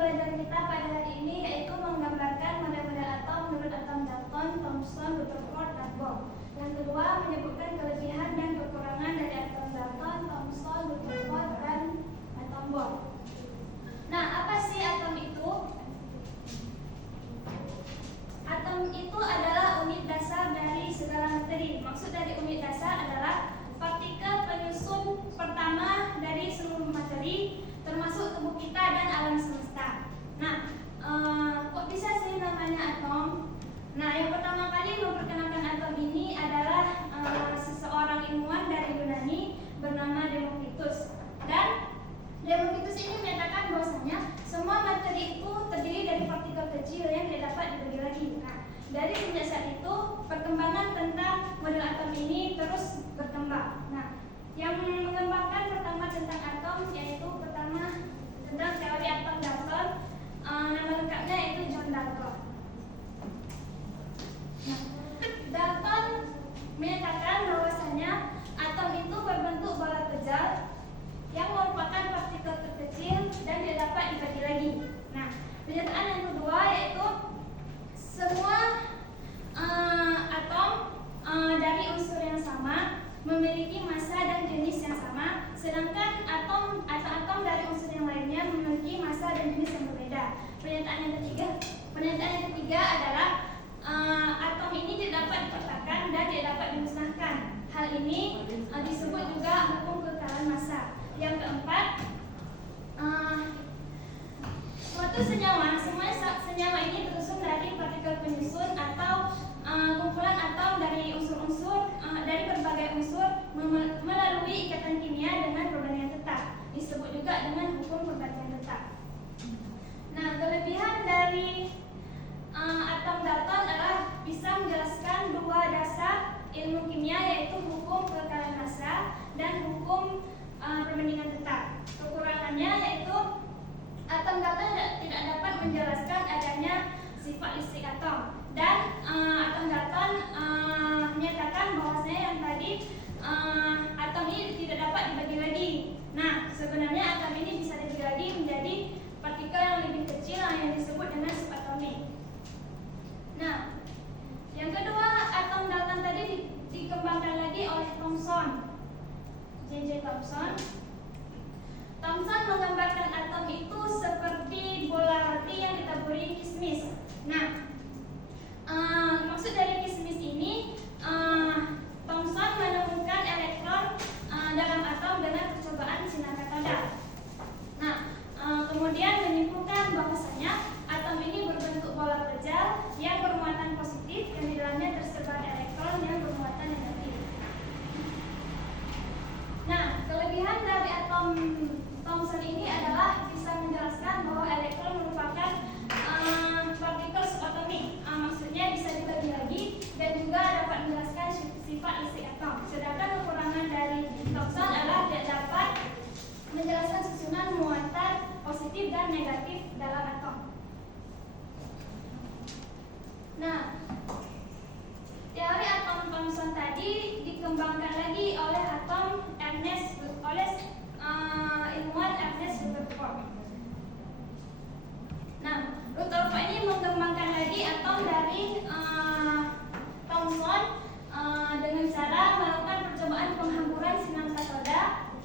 pembelajaran kita pada hari ini yaitu menggambarkan model-model atom menurut atom Dalton, Thomson, Rutherford, dan Bohr. Yang kedua, menyebutkan kelebihan dan kekurangan dari atom Dalton, Thomson, Rutherford, dan atom Bohr. Nah, apa sih atom itu? Atom itu adalah unit dasar dari segala materi. Maksud dari unit dasar adalah partikel penyusun pertama dari seluruh materi, termasuk tubuh kita dan alam semesta. Nah, kok bisa sih namanya atom? Nah, yang pertama kali memperkenalkan atom ini adalah seseorang ilmuwan dari Yunani bernama Demokritus. Dan Demokritus ini menyatakan bahwasanya semua materi itu terdiri dari partikel kecil yang tidak dapat dibagi lagi. Nah, dari sejak saat itu perkembangan tentang model atom ini terus berkembang. Nah, yang mengembangkan pertama tentang atom yaitu pertama tentang teori atom Dalton, nama lengkapnya yaitu John Dalton. Nah, Dalton menyatakan bahwasanya atom itu berbentuk bola kecil yang merupakan partikel terkecil dan tidak dapat dibagi lagi. Nah, pernyataan yang kedua yaitu semua atom dari unsur yang sama memiliki massa dan jenis yang sama, sedangkan atom atau atom dari unsur yang lainnya memiliki massa dan jenis yang berbeda. Pernyataan yang ketiga adalah atom ini tidak dapat dipecahkan dan tidak dapat dimusnahkan. Hal ini disebut juga hukum kekekalan massa. Yang keempat, suatu senyawa ini tersusun dari partikel penyusun atau kumpulan atom dari unsur-unsur dari berbagai unsur melalui ikatan kimia dengan perbandingan tetap. Disebut juga dengan hukum perbandingan tetap. Nah, kelebihan dari atom Dalton adalah bisa menjelaskan dua dasar ilmu kimia yaitu hukum kekekalan massa dan hukum perbandingan tetap. Kekurangannya yaitu atom Dalton tidak dapat menjelaskan adanya sifat listrik atom, dan atom Dalton menyatakan bahwasanya yang tadi atom ini tidak dapat dibagi lagi. Nah, sebenarnya atom ini bisa dibagi lagi menjadi partikel yang lebih kecil yang disebut dengan subatomik. Nah, yang kedua, atom Dalton tadi dikembangkan lagi oleh Thomson. J.J. Thomson menggambarkan atom itu seperti bola roti yang ditaburi kismis. Nah, maksud dari kismis ini, Thomson menemukan elektron dalam atom dengan percobaan sinar katoda. Nah, kemudian menyimpulkan bahwasanya atom ini berbentuk bola pejal yang bermuatan positif dan di dalamnya tersebar elektron yang bermuatan negatif. Nah, kelebihan dari atom Thomson ini adalah bisa menjelaskan bahwa elektron merupakan partikel subatomik. Maksudnya bisa dibagi lagi dan juga dapat menjelaskan sifat listrik atom. Sedangkan kekurangan dari Thomson adalah tidak dapat menjelaskan susunan muatan positif dan negatif dalam atom. Nah, teori atom Thomson tadi dikembangkan lagi oleh ilmuwan Ernest Rutherford. Nah, Rutherford ini mengembangkan lagi atom dari Thomson dengan cara melakukan percobaan penghamburan sinar katoda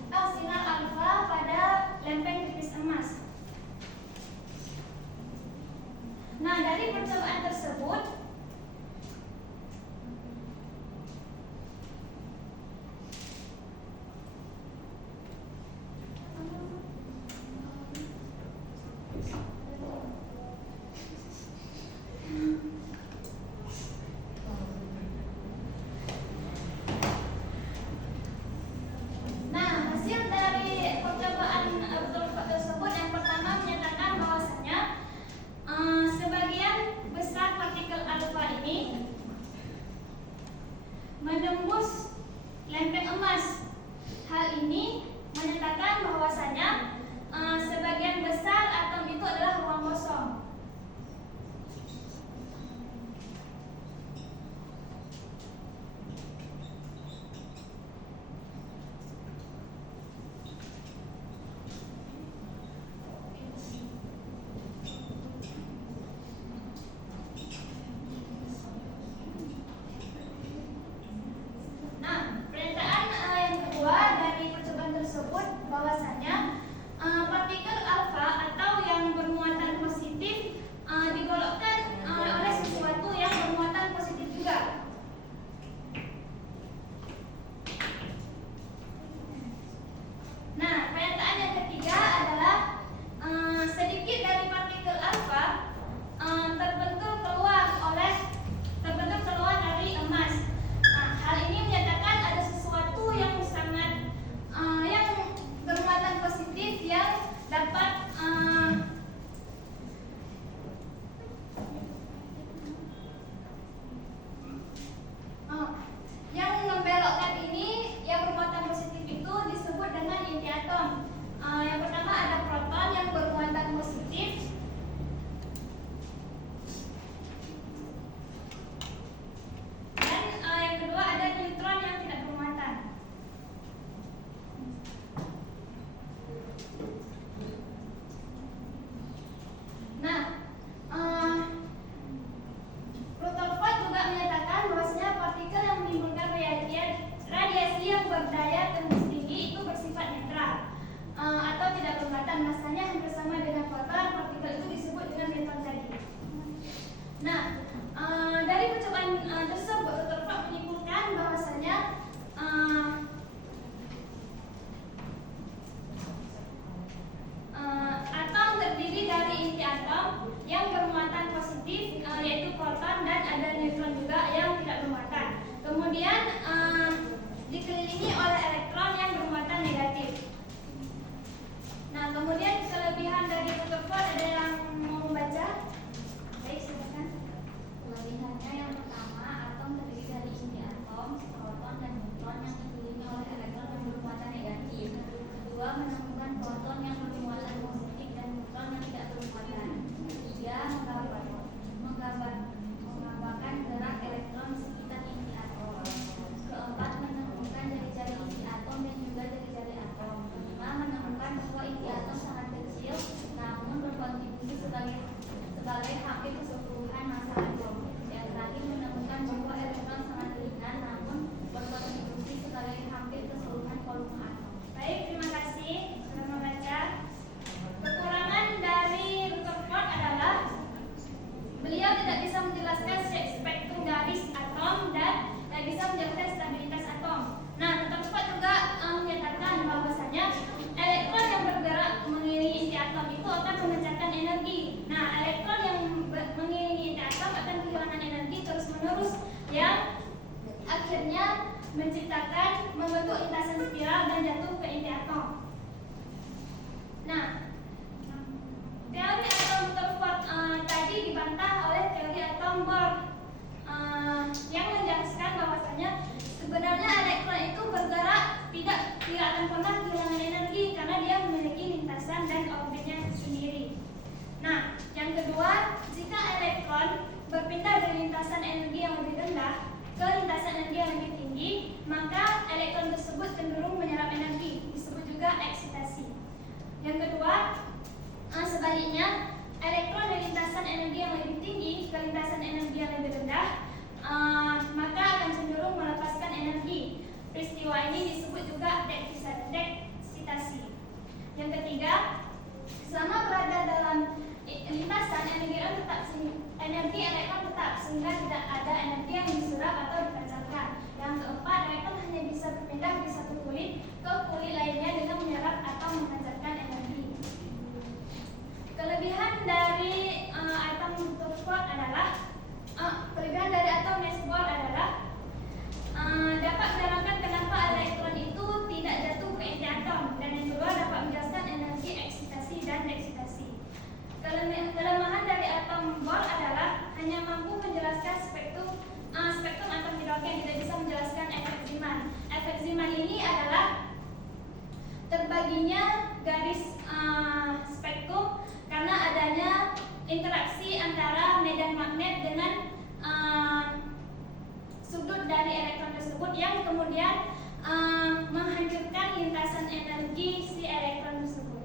atau sinar alfa pada lempeng tipis emas. itu akan memancarkan energi. Nah, elektron yang mengelilingi inti atom akan kehilangan energi terus-menerus yang akhirnya membentuk lintasan spiral dan jatuh ke inti atom. Nah, teori atom Rutherford tadi dibantah oleh teori atom Bohr yang menjelaskan bahwasanya sebenarnya elektron itu bergerak tidak akan pernah kehilangan energi karena dia memiliki lintasan dan orbitnya sendiri. Nah, yang kedua, jika elektron berpindah dari lintasan energi yang lebih rendah ke lintasan energi yang lebih tinggi, maka elektron tersebut cenderung menyerap energi, disebut juga eksitasi. Yang kedua, sebaliknya, elektron dari lintasan energi yang lebih tinggi ke lintasan energi yang lebih rendah, maka akan cenderung melepaskan energi. Peristiwa ini disebut juga deksitasi. Yang ketiga, selama berada dalam lintasan energi elektron tetap sehingga tidak ada energi yang diserap atau dipancarkan. Yang keempat, elektron hanya bisa berpindah dari satu kulit ke kulit lainnya dengan menyerap atau memancarkan energi. Kelebihan dari atom Rutherford adalah kelebihan dari atom Bohr adalah dapat menerangkan kenapa elektron itu tidak jatuh ke inti atom, dan yang kedua dapat menjelaskan energi eksitasi dan deksitasi. Kelemahan dari atom Bohr adalah hanya mampu menjelaskan spektrum atom hidrogen, tidak bisa menjelaskan efek Zeeman. Efek Zeeman ini adalah terbaginya garis spektrum karena adanya interaksi antara medan magnet dengan sudut dari elektron tersebut yang kemudian menghancurkan lintasan energi si elektron tersebut.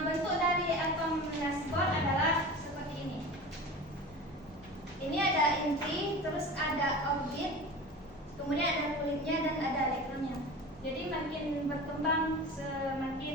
Bentuk dari atom Bohr adalah seperti ini. Ini ada inti, terus ada orbit, kemudian ada kulitnya dan ada elektronnya. Jadi makin berkembang semakin